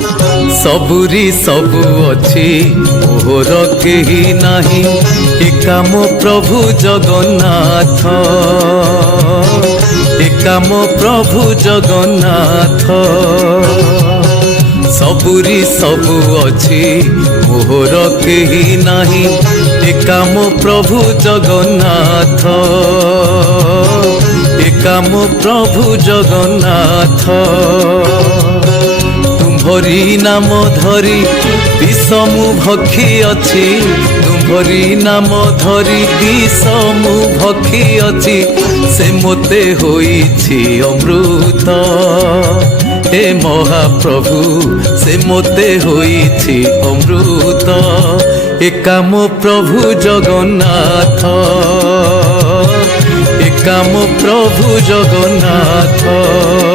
सबुरी सबु अच्छी मोहर केही नाही एका मो प्रभु जगन्नाथ एका मो प्रभु जगन्नाथ सबुरी सबु अच्छी मोहर केही नाही एका मो प्रभु जगन्नाथ एका मो प्रभु जगन्नाथ तुम्हरी नाम धरी विषमु भक्षी अच्छी तुम्हरी नाम धरी विषमु भक्षी अच्छी से मोते होइछि अमृत हे महाप्रभु से मोते होइछि अमृत एका मो प्रभु जगन्नाथ एका मो प्रभु जगन्नाथ।